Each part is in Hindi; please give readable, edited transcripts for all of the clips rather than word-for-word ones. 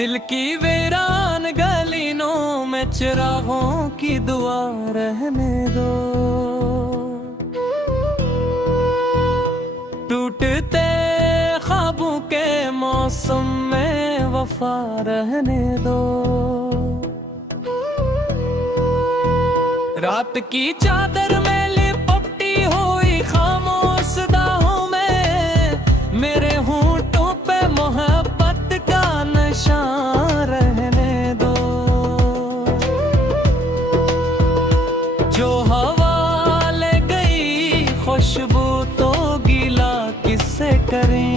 दिल की वीरान गलियों में चिरागों की दुआ रहने दो। टूटते ख्वाबों के मौसम में वफा रहने दो। रात की चादर में लिपटी हुई खामोश दाहों में मेरे होंठों पे मोहब्बत का नशा रहने दो। जो हवा ले गई खुशबू तो गीला किससे करें।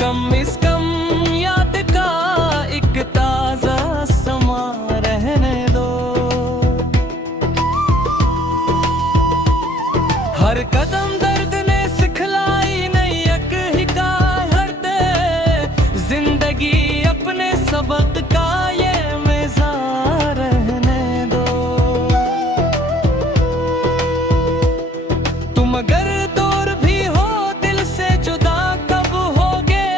कम इस कम याद का एक ताजा समा रहने दो। हर कदम दर्द ने सिखलाई नई एक हिकायत। जिंदगी अपने सबक का ये मज़ा रहने दो। तुम अगर दूर भी हो दिल से जुदा कब होगे।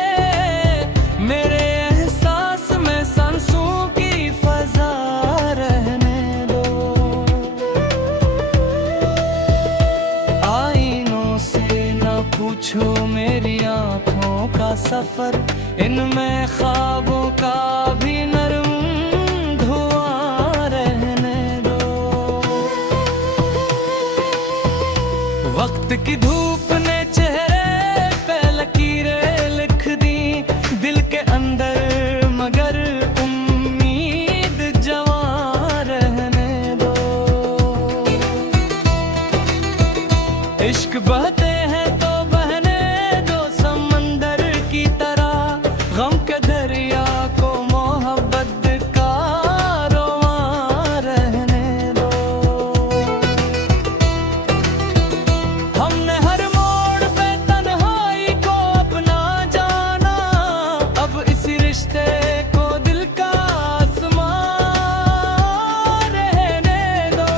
मेरे एहसास में सांसों की फजा रहने दो। आईनों से न पूछो मेरी आँखों का सफर। इनमें ख्वाबों का भी नरम धुआं रहने दो। वक्त की धूप ने चेहरे पे लकीरें लिख दी दिल के अंदर, मगर उम्मीद जवां रहने दो। इश्क बहते हैं तो बहने दो समंदर की तरह। गम के दरिया को मोहब्बत का रवां रहने दो। हमने हर मोड़ पे तन्हाई को अपना जाना। अब इस रिश्ते को दिल का आसमां रहने दो।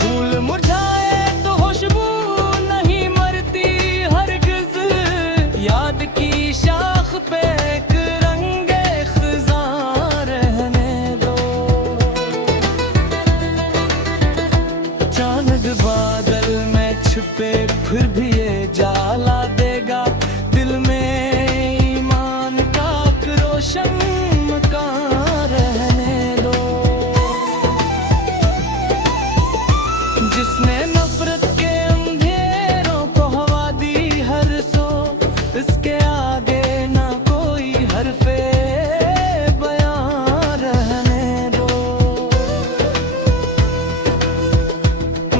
फूल मुरझाए तो खुशबू नहीं मरती हरगिज़। याद की शाख पे एक रंगे ख़ज़ां रहने दो। चांद बादल में छुपे फिर भी ये जाला देगा। दिल में ईमान का एक रोशन मकान रहने दो। जिसने नफरत के अंधेरों को हवा दी हर सो, इसके आगे ना कोई हरफे बयां रहने दो।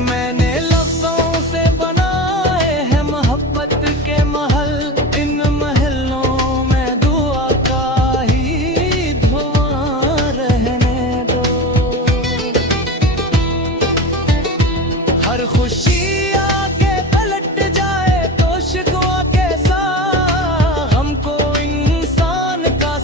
मैंने लफ्ज़ों से बनाए हैं मोहब्बत के महल। इन महलों में दुआ का ही धुआं रहने दो। हर खुशी आके पलट जाए तो शिकवा कैसा। हमको इंसान का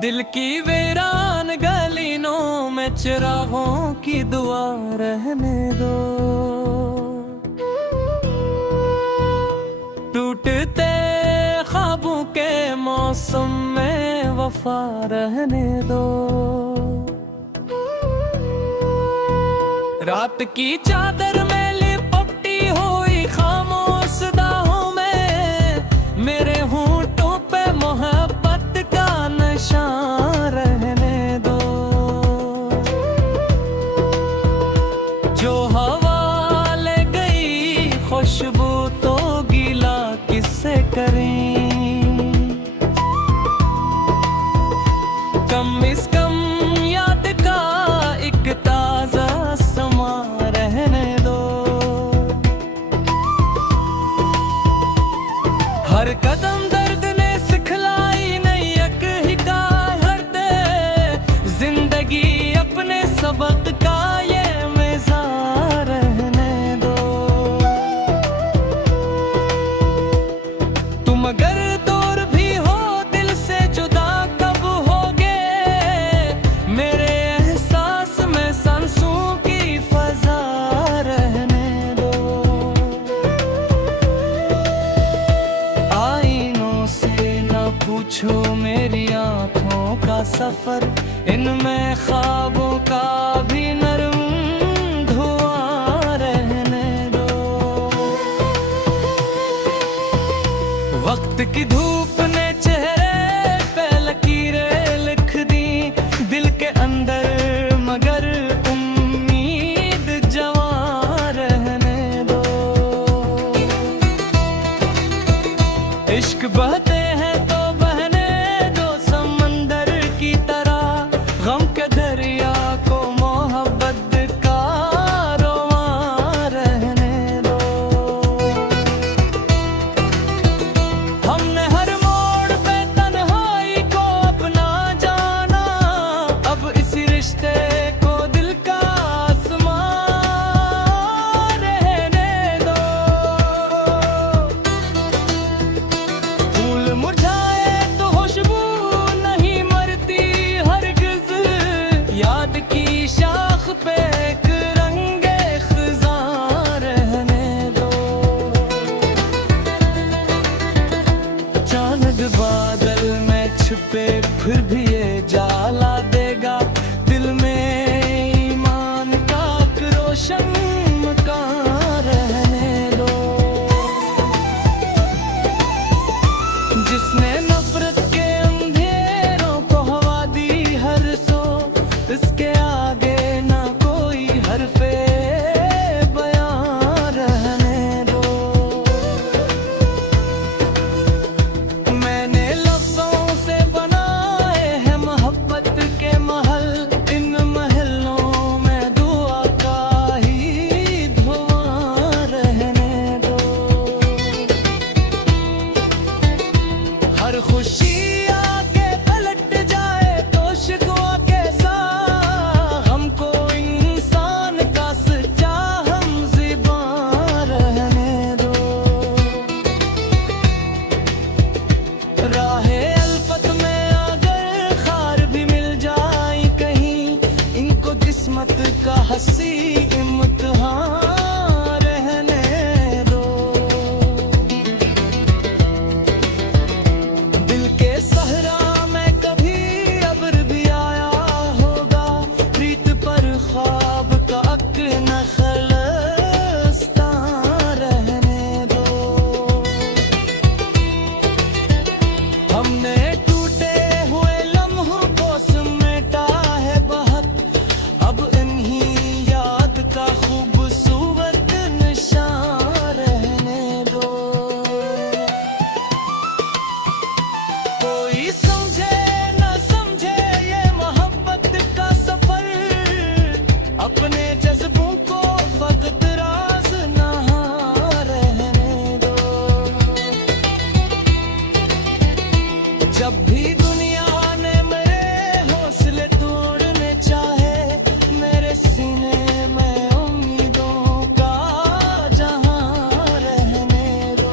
दिल की वीरान गलियों में चिरागों की दुआ रहने दो, टूटते ख्वाबों के मौसम में वफा रहने दो। रात की चादर में लिपटी हुई खामोश दाहों में मेरे होंठों पे मोहब्बत का नशा रहने दो। जो हवा ले गई खुशबू तो गीला किससे करें, कम इस कम याद का एक ताजा समा रहने दो। हर कदम दर्द ने सिखलाई नई एक हिकायत, जिंदगी अपने सबक का ये मिज़ार रहने दो। तुम अगर दूर भी हो दिल से जुदा कब होगे, मेरे एहसास में सांसों की फजा रहने दो। आईनों से न पूछो मेरी आंखों का सफर, इनमें ख्वाबों का भी नरम धुआं रहने दो। वक्त की धूप ने चेहरे पे लकीरें लिख दी दिल के अंदर, मगर उम्मीद जवां रहने दो। इश्क बहते हैं तो बहने दो समंदर की तरह, गम के दरिया को मोहब्बत का रोमां रहने दो। हमने हर मोड़ पे तन्हाई को अपना जाना, अब इस रिश्ते को दिल का आसमां रहने दो। फूल मुरझाए तो खुशबू नहीं मरती हरगिज़, याद की शाख पे एक रंगे ख़ुज़ां रहने दो। चांद बादल में छुपे फिर भी ये जाला देगा, दिल में ईमान का एक रोशन मकान रहने दो। जिसने नफरत के अंधेरों को हवा दी हर सो, इसके आगे ना कोई हरफे बयां रहने दो। मैंने लफ्जों से बनाए हैं मोहब्बत के महल, इन महलों में दुआ का ही धुआं रहने दो। हर खुशी आके पलट जाए तो शिकवा कैसा, हमको इंसान का सच्चा हमज़िबां रहने दो। राहे अल्फत में अगर खार भी मिल जाए कहीं, इनको किस्मत का हंसी इम्तिहान रहने दो। दिल के सहरा में कभी अब्र भी आया होगा, प्रीत पर ख्वाब का अक न खलस्ता रहने दो। हमने टूटे हुए लम्हों को समेटा है बहुत, अब इन्हीं याद का खूबसूरत निशान रहने दो। कोई समझे न समझे ये मोहब्बत का सफर, अपने जज्बों को वक्त राज नहा रहने दो। जब भी दुनिया ने मेरे हौसले तोड़ने चाहे, मेरे सीने में उम्मीदों का जहां रहने दो।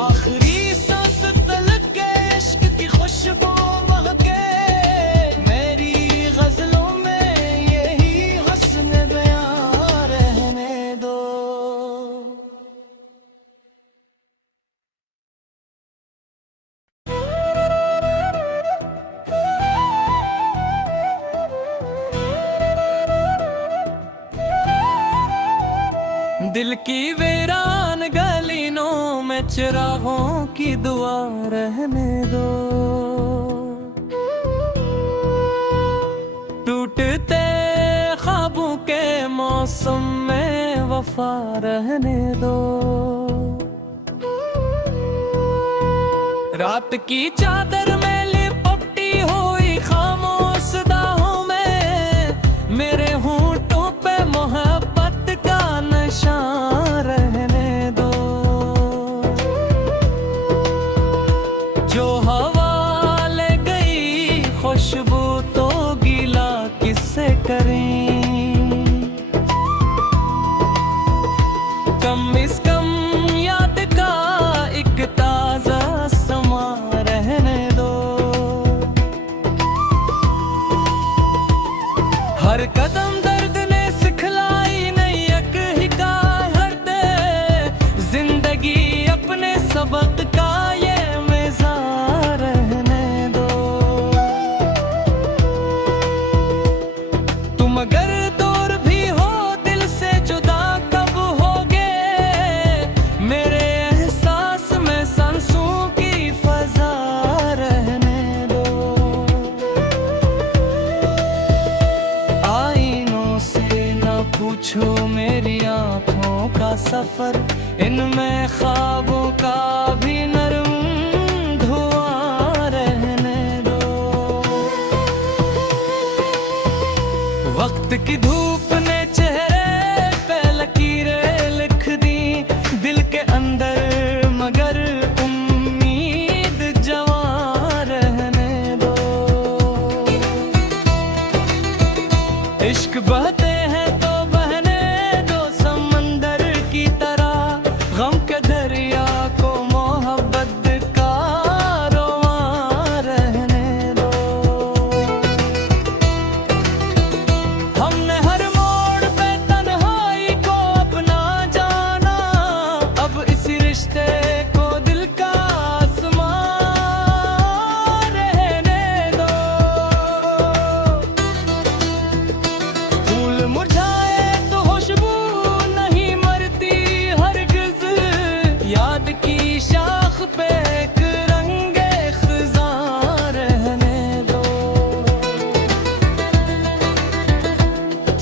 आखिरी सांस तक दिल की वीरान गलियों में चिरागों की दुआ रहने दो। टूटते ख्वाबों के मौसम में वफा रहने दो। रात की चादर में लिपटी हुई खामोश दाहों में मेरे होंठों पे मोहब्बत का नशा रहने दो। जो हवा ले गई खुशबू तो गीला किससे करें। कम इस कम याद का एक ताजा समा रहने दो। हर कदम दर्द ने सिखलाई नई एक हिकायत। जिंदगी अपने सबक का ये मज़ा रहने दो। तुम अगर दूर भी हो दिल से जुदा कब होगे। मेरे एहसास में सांसों की फजा रहने दो। आईनों से न पूछो मेरी आँखों का सफर। इनमें ख्वाबों का भी नरम धुआं रहने दो। वक्त की धूप ने चेहरे पे लकीरें लिख दी दिल के अंदर, मगर उम्मीद जवां रहने दो। इश्क बहते हैं तो बहने दो समंदर की तरह। गम के दरिया को मोहब्बत का रोआं रहने दो। हमने हर मोड़ पे तन्हाई को अपना जाना। अब इसी रिश्ते को दिल का आसमां रहने दो। फूल मुरझाए तो खुशबू नहीं मरती हरगिज। याद की शाख पे एक रंगे ख़ुज़ां रहने दो।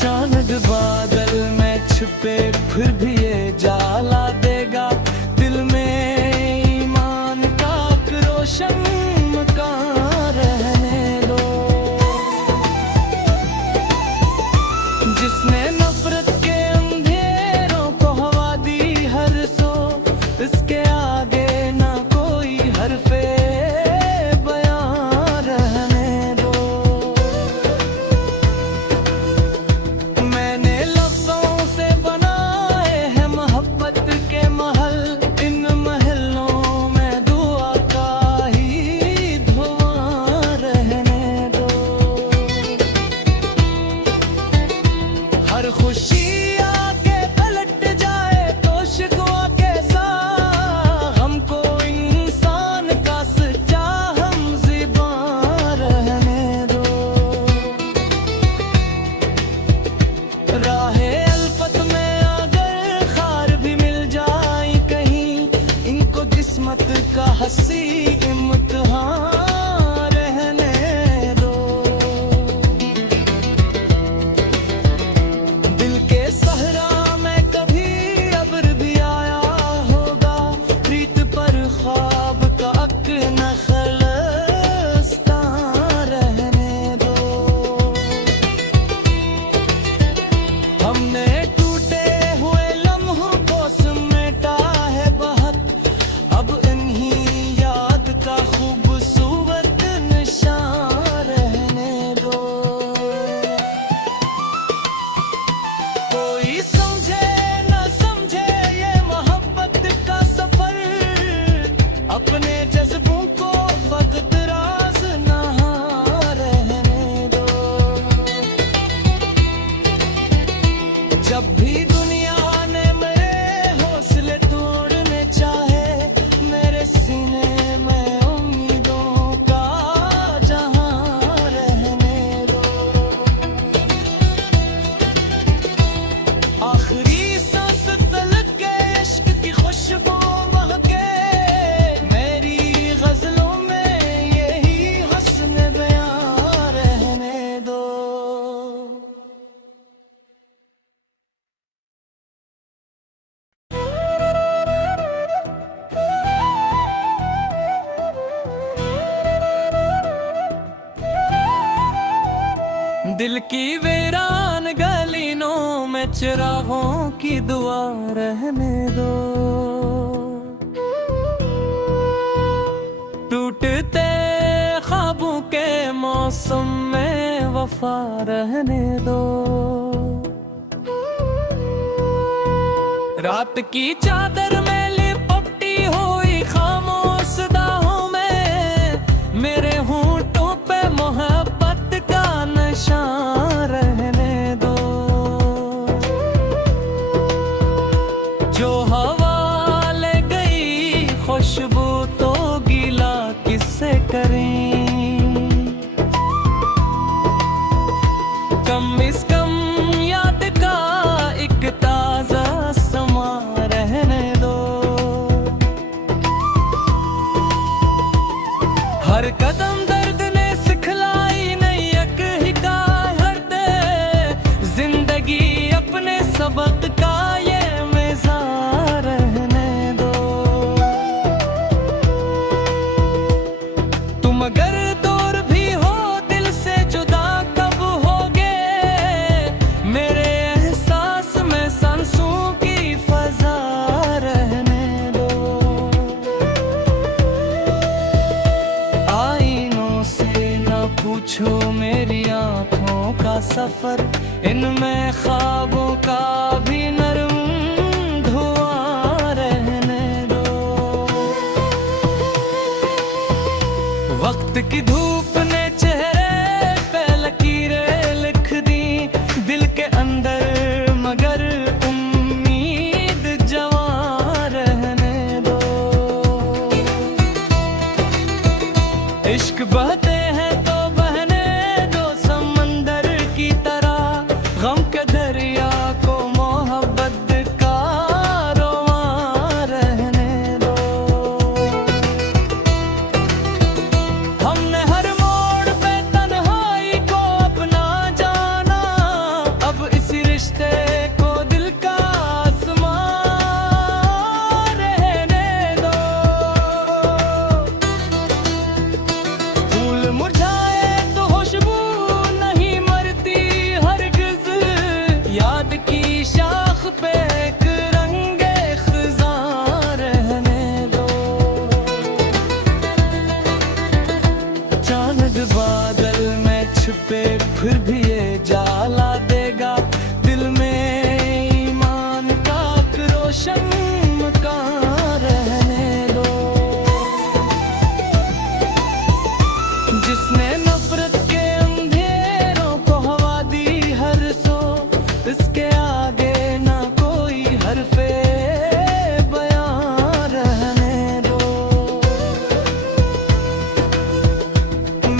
चांद बादल में छुपे फिर भी ये जाला देगा। दिल में ईमान का एक रोशन मकान रहने दो। जिसने नफरत के अंधेरों को हवा दी हर सो। इसके आगे ना कोई हरफे बयां रहने दो। मैंने लफ्ज़ों से बनाए हैं मोहब्बत के महल। इन महलों में दुआ का ही धुआं रहने दो। हर खुशी आके पलट जाए तो शिकवा कैसा। हमको इंसान का सच्चा हमज़िबां रहने दो। राहे अल्फत में अगर खार भी मिल जाए कहीं। इनको किस्मत का हंसी इम्तिहान रहने दो। दिल के सहरा में कभी अब्र भी आया होगा। प्रीत पर ख्वाब का अक नखलस्ता रहने दो। हमने टूटे हुए लम्हों को समेटा है बहुत। अब इन्हीं याद दिल की वीरान गलियों में चिरागों की दुआ रहने दो। टूटते ख्वाबों के मौसम में वफा रहने दो। रात की चादर में लिपटी हुई खामोश दाहों में मेरे होंठों पे मोहब्बत का नशा रहने दो। जो हवा ले गई खुशबू तो गीला किससे करें। कम इस कम याद का एक ताजा समा रहने दो। हर कदम दर्द ने सिखलाई नई एक हिकायत। जिंदगी अपने सबक का ये मिज़ार रहने दो। तुम अगर दूर भी हो दिल से जुदा कब होगे। मेरे एहसास में सांसों की फजा रहने दो। आईनों से न पूछो मेरी आंखों का सफर। इनमें ख्वाबों का भी नरम धुआं रहने दो। वक्त की धूप ने चेहरे पे लकीरें लिख दी दिल के अंदर, मगर उम्मीद जवां रहने दो। इश्क बहते हैं तो बहने दो समंदर की तरह। गम के दरिया को मोहब्बत का रोवां रहने दो। हमने हर मोड़ पे तन्हाई को अपना जाना। अब इस रिश्ते को दिल का आसमां रहने दो। फूल मुरझाए तो खुशबू नहीं मरती हरगिज़। याद की शाख पे एक रंगे ख़ज़ां रहने दो। चांद बादल में छुपे फिर भी ये जाला देगा। दिल में ईमान का एक रोशन मकान रहने दो। जिसने नफरत के अंधेरों को हवा दी हर सो। इसके आगे ना कोई हरफे बयां रहने दो।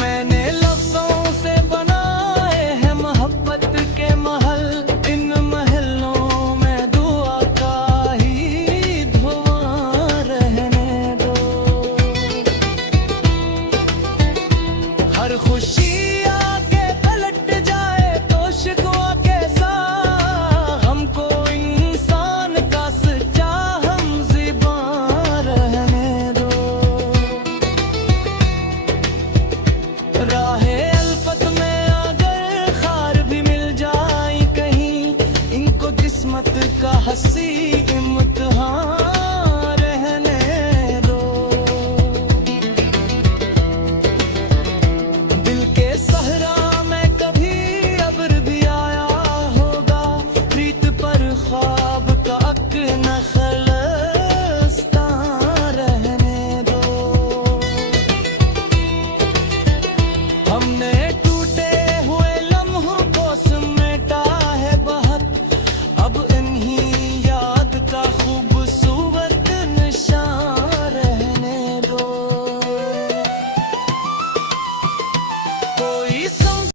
मैंने लफ्ज़ों से बनाए हैं मोहब्बत के महल। इन महलों में दुआ का ही धुआं रहने दो। हर खुशी आके पलट जाए तो शिकवा कैसा। हमको इंसान का सच्चा हमज़िबां रहने दो। राहे अल्फत में अगर खार भी मिल जाए कहीं। इनको किस्मत का हंसी इम्तिहान